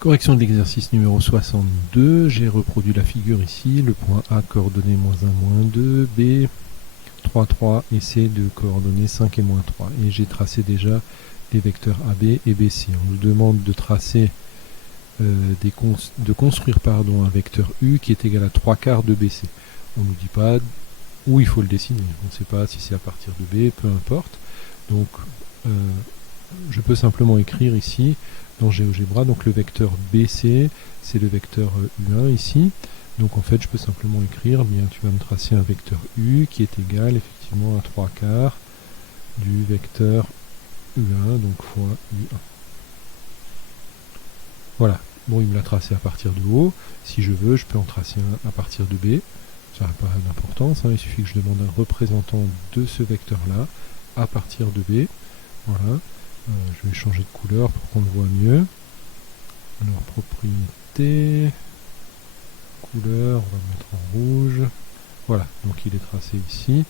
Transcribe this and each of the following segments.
Correction de l'exercice numéro 62, j'ai reproduit la figure ici, le point A coordonnées -1, -2, B 3, 3 et C de coordonnées 5 et -3. Et j'ai tracé déjà les vecteurs AB et BC. On nous demande de tracer, de construire un vecteur U qui est égal à 3/4 de BC. On ne nous dit pas où il faut le dessiner. On ne sait pas si c'est à partir de B, peu importe. Donc je peux simplement écrire ici dans GeoGebra, donc le vecteur BC, c'est le vecteur U1 ici. Donc en fait, je peux simplement écrire, bien, tu vas me tracer un vecteur U qui est égal effectivement à 3/4 du vecteur U1, donc fois U1. Voilà. Bon, il me l'a tracé à partir de haut. Si je veux, je peux en tracer un à partir de B. Ça n'a pas d'importance, hein. Il suffit que je demande un représentant de ce vecteur-là à partir de B. Voilà. Je vais changer de couleur pour qu'on le voit mieux. Alors, propriété, couleur, on va le mettre en rouge. Voilà, donc il est tracé ici.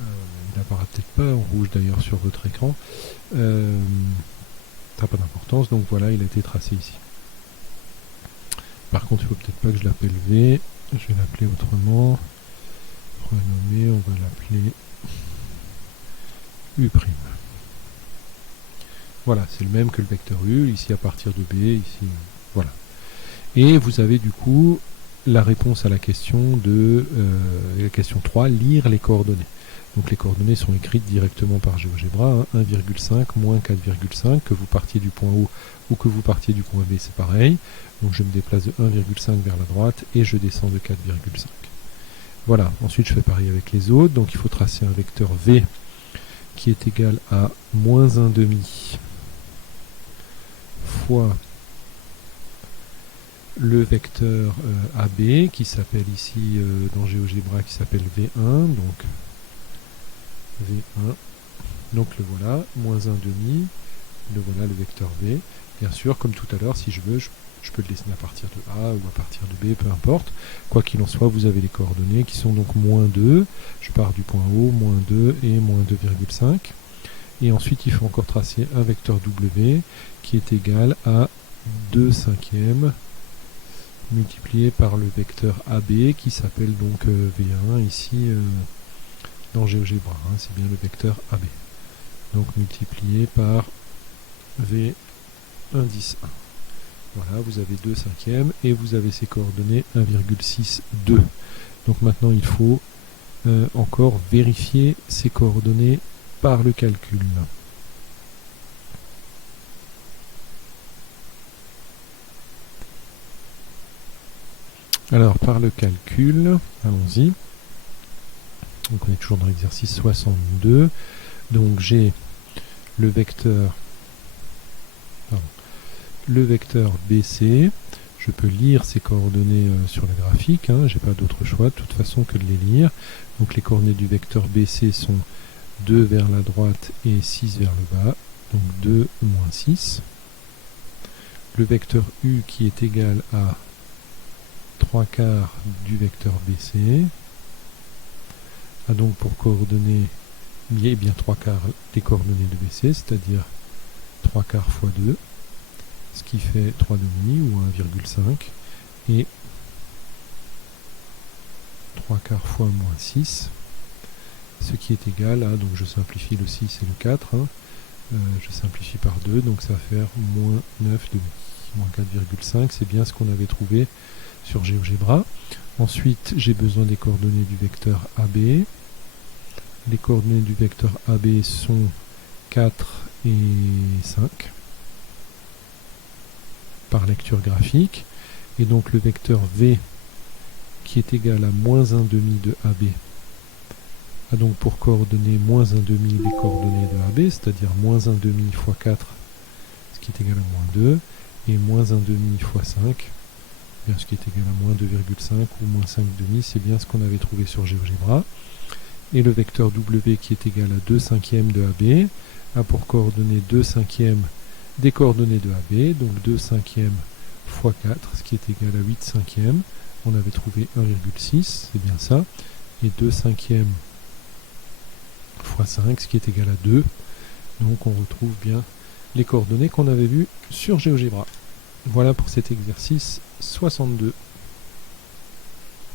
Il n'apparaît peut-être pas en rouge d'ailleurs sur votre écran. Ça n'a pas d'importance, donc voilà, il a été tracé ici. Par contre, il ne faut peut-être pas que je l'appelle V. Je vais l'appeler autrement. Renommer, on va l'appeler U'. Voilà, c'est le même que le vecteur U, ici à partir de B, ici, voilà. Et vous avez du coup la réponse à la question la question 3, lire les coordonnées. Donc les coordonnées sont écrites directement par GeoGebra, hein, 1,5 moins 4,5, que vous partiez du point O ou que vous partiez du point B, c'est pareil. Donc je me déplace de 1,5 vers la droite et je descends de 4,5. Voilà, ensuite je fais pareil avec les autres, donc il faut tracer un vecteur V qui est égal à -1/2 fois le vecteur AB qui s'appelle ici dans GeoGebra qui s'appelle V1, donc V1, donc le voilà, -1/2, le voilà le vecteur V. Bien sûr, comme tout à l'heure, si je veux, je peux le dessiner à partir de A ou à partir de B, peu importe. Quoi qu'il en soit, vous avez les coordonnées qui sont donc -2, je pars du point O, -2 et -2,5. Et ensuite, il faut encore tracer un vecteur W qui est égal à 2/5 multiplié par le vecteur AB qui s'appelle donc V1 ici dans GeoGebra, hein, c'est bien le vecteur AB. Donc multiplié par V indice 1. Voilà, vous avez 2/5 et vous avez ces coordonnées 1,62. Donc maintenant, il faut encore vérifier ces coordonnées par le calcul. Alors, par le calcul, allons-y. Donc, on est toujours dans l'exercice 62. Donc, j'ai le vecteur BC. Je peux lire ces coordonnées sur le graphique. Hein, je n'ai pas d'autre choix de toute façon que de les lire. Donc, les coordonnées du vecteur BC sont 2 vers la droite et 6 vers le bas. Donc, 2 moins 6. Le vecteur U qui est égal à 3/4 du vecteur BC a donc pour coordonnées bien 3/4 des coordonnées de BC, c'est-à-dire 3/4 fois 2, ce qui fait 3/2 ou 1,5, et 3/4 fois -6, ce qui est égal à, donc je simplifie le 6 et le 4, hein, je simplifie par 2, donc ça va faire -9/2. -4,5, c'est bien ce qu'on avait trouvé sur GeoGebra. Ensuite, j'ai besoin des coordonnées du vecteur AB. Les coordonnées du vecteur AB sont 4 et 5 par lecture graphique. Et donc le vecteur V qui est égal à -1/2 de AB a donc pour coordonnées -1/2 les coordonnées de AB, c'est-à-dire -1/2 fois 4, ce qui est égal à -2, et -1/2 fois 5, bien ce qui est égal à -2,5 ou -5/2, c'est bien ce qu'on avait trouvé sur GeoGebra. Et le vecteur W qui est égal à 2/5 de AB a pour coordonnées 2/5 des coordonnées de AB, donc 2/5 fois 4, ce qui est égal à 8/5. On avait trouvé 1,6, c'est bien ça, et 2/5 fois 5, ce qui est égal à 2. Donc on retrouve bien les coordonnées qu'on avait vues sur GeoGebra. Voilà pour cet exercice 62.